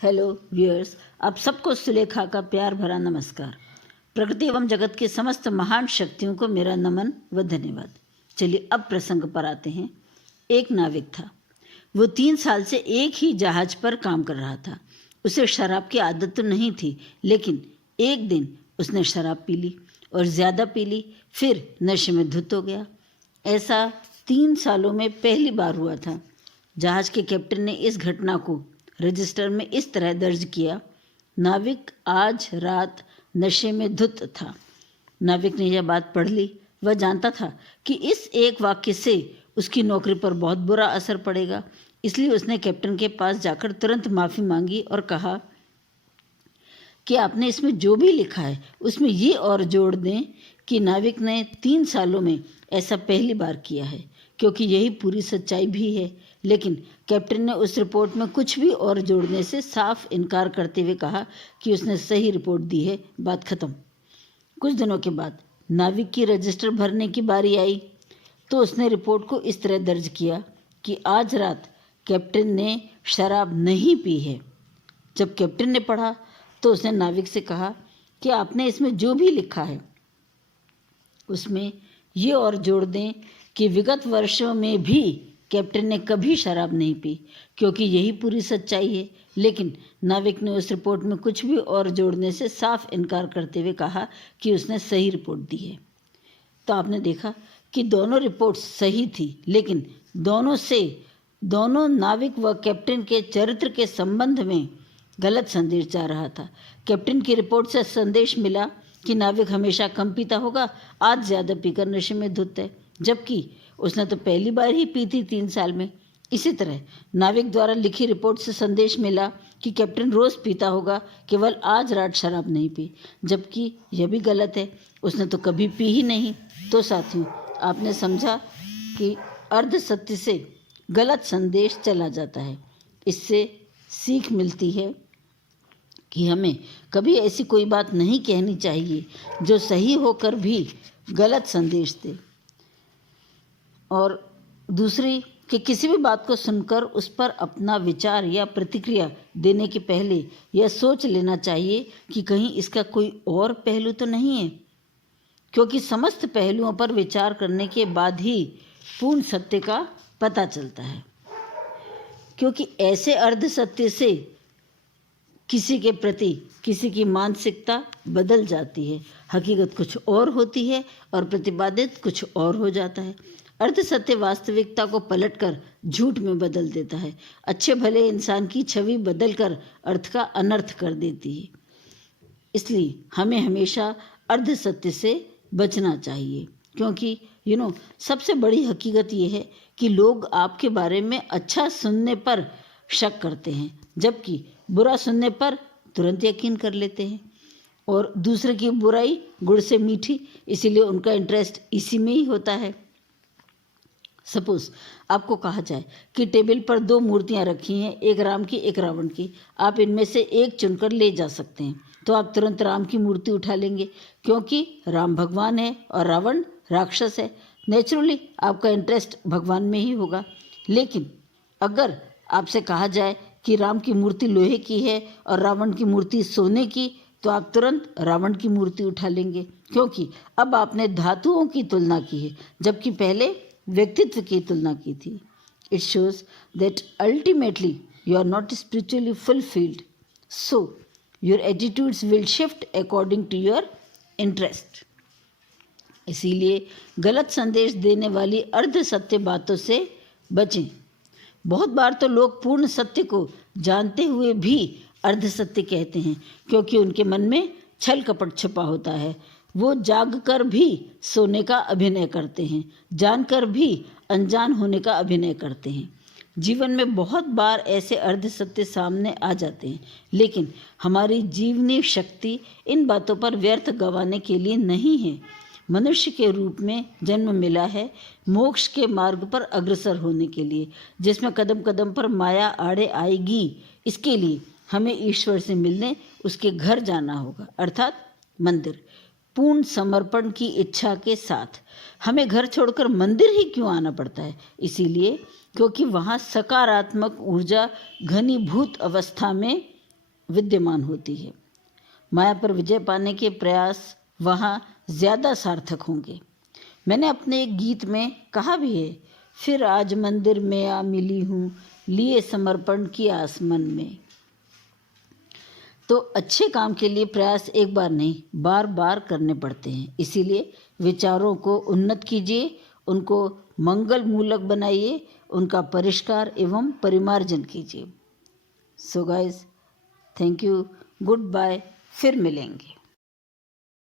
Hello viewers, आप सबको सुलेखा का प्यार भरा नमस्कार। प्रकृति एवं जगत की समस्त महान शक्तियों को मेरा नमन व धन्यवाद। चलिए अब प्रसंग पर आते हैं। एक नाविक था। वो 3 साल से एक ही जहाज पर काम कर रहा था। उसे शराब की आदत तो नहीं थी, लेकिन एक दिन उसने शराब पी ली और ज़्यादा पी ली, फिर नशे में धुत हो गया। ऐसा 3 सालों में पहली बार हुआ था। जहाज के कैप्टन ने इस घटना को रजिस्टर में इस तरह दर्ज किया: नाविक आज रात नशे में धुत था। नाविक ने यह बात पढ़ ली। वह जानता था कि इस एक वाक्य से उसकी नौकरी पर बहुत बुरा असर पड़ेगा, इसलिए उसने कैप्टन के पास जाकर तुरंत माफ़ी मांगी और कहा कि आपने इसमें जो भी लिखा है उसमें ये और जोड़ दें कि नाविक ने 3 सालों में ऐसा पहली बार किया है, क्योंकि यही पूरी सच्चाई भी है। लेकिन कैप्टन ने उस रिपोर्ट में कुछ भी और जोड़ने से साफ इनकार करते हुए कहा कि उसने सही रिपोर्ट दी है। बात खत्म। कुछ दिनों के बाद नाविक की रजिस्टर भरने की बारी आई तो उसने रिपोर्ट को इस तरह दर्ज किया कि आज रात कैप्टन ने शराब नहीं पी है। जब कैप्टन ने पढ़ा तो उसने नाविक से कहा कि आपने इसमें जो भी लिखा है उसमें ये और जोड़ दें कि विगत वर्षों में भी कैप्टन ने कभी शराब नहीं पी, क्योंकि यही पूरी सच्चाई है। लेकिन नाविक ने उस रिपोर्ट में कुछ भी और जोड़ने से साफ इनकार करते हुए कहा कि उसने सही रिपोर्ट दी है। तो आपने देखा कि दोनों रिपोर्ट सही थी, लेकिन दोनों नाविक व कैप्टन के चरित्र के संबंध में गलत संदेश जा रहा था। कैप्टन की रिपोर्ट से संदेश मिला कि नाविक हमेशा कम पीता होगा, आज ज़्यादा पीकर नशे में धुत है, जबकि उसने तो पहली बार ही पी थी 3 साल में। इसी तरह नाविक द्वारा लिखी रिपोर्ट से संदेश मिला कि कैप्टन रोज़ पीता होगा, केवल आज रात शराब नहीं पी, जबकि यह भी गलत है, उसने तो कभी पी ही नहीं। तो साथियों, आपने समझा कि अर्ध सत्य से गलत संदेश चला जाता है। इससे सीख मिलती है कि हमें कभी ऐसी कोई बात नहीं कहनी चाहिए जो सही होकर भी गलत संदेश दे। और दूसरी कि किसी भी बात को सुनकर उस पर अपना विचार या प्रतिक्रिया देने के पहले यह सोच लेना चाहिए कि कहीं इसका कोई और पहलू तो नहीं है, क्योंकि समस्त पहलुओं पर विचार करने के बाद ही पूर्ण सत्य का पता चलता है। क्योंकि ऐसे अर्ध सत्य से किसी के प्रति किसी की मानसिकता बदल जाती है। हकीकत कुछ और होती है और प्रतिपादित कुछ और हो जाता है। अर्ध सत्य वास्तविकता को पलटकर झूठ में बदल देता है। अच्छे भले इंसान की छवि बदलकर अर्थ का अनर्थ कर देती है। इसलिए हमें हमेशा अर्ध सत्य से बचना चाहिए, क्योंकि सबसे बड़ी हकीकत ये है कि लोग आपके बारे में अच्छा सुनने पर शक करते हैं, जबकि बुरा सुनने पर तुरंत यकीन कर लेते हैं। और दूसरे की बुराई गुड़ से मीठी, इसीलिए उनका इंटरेस्ट इसी में ही होता है। सपोज आपको कहा जाए कि टेबल पर 2 मूर्तियां रखी हैं, एक राम की एक रावण की, आप इनमें से एक चुनकर ले जा सकते हैं, तो आप तुरंत राम की मूर्ति उठा लेंगे, क्योंकि राम भगवान है और रावण राक्षस है। नेचुरली आपका इंटरेस्ट भगवान में ही होगा। लेकिन अगर आपसे कहा जाए कि राम की मूर्ति लोहे की है और रावण की मूर्ति सोने की, तो आप तुरंत रावण की मूर्ति उठा लेंगे, क्योंकि अब आपने धातुओं की तुलना की है, जबकि पहले व्यक्तित्व की तुलना की थी। It shows that ultimately you are not spiritually fulfilled, so your attitudes will shift according to your interest. इसीलिए गलत संदेश देने वाली अर्ध सत्य बातों से बचें। बहुत बार तो लोग पूर्ण सत्य को जानते हुए भी अर्ध सत्य कहते हैं, क्योंकि उनके मन में छल कपट छुपा होता है। वो जागकर भी सोने का अभिनय करते हैं, जानकर भी अनजान होने का अभिनय करते हैं। जीवन में बहुत बार ऐसे अर्ध सत्य सामने आ जाते हैं, लेकिन हमारी जीवनी शक्ति इन बातों पर व्यर्थ गंवाने के लिए नहीं है। मनुष्य के रूप में जन्म मिला है मोक्ष के मार्ग पर अग्रसर होने के लिए, जिसमें कदम कदम पर माया आड़े आएगी। इसके लिए हमें ईश्वर से मिलने उसके घर जाना होगा, अर्थात मंदिर। पूर्ण समर्पण की इच्छा के साथ हमें घर छोड़कर मंदिर ही क्यों आना पड़ता है? इसीलिए क्योंकि वहाँ सकारात्मक ऊर्जा घनीभूत अवस्था में विद्यमान होती है। माया पर विजय पाने के प्रयास वहाँ ज़्यादा सार्थक होंगे। मैंने अपने एक गीत में कहा भी है, फिर आज मंदिर में आ मिली हूँ, लिए समर्पण की आस मन में। तो अच्छे काम के लिए प्रयास एक बार नहीं, बार बार करने पड़ते हैं। इसीलिए विचारों को उन्नत कीजिए, उनको मंगल मूलक बनाइए, उनका परिष्कार एवं परिमार्जन कीजिए। So guys, thank you, goodbye, फिर मिलेंगे।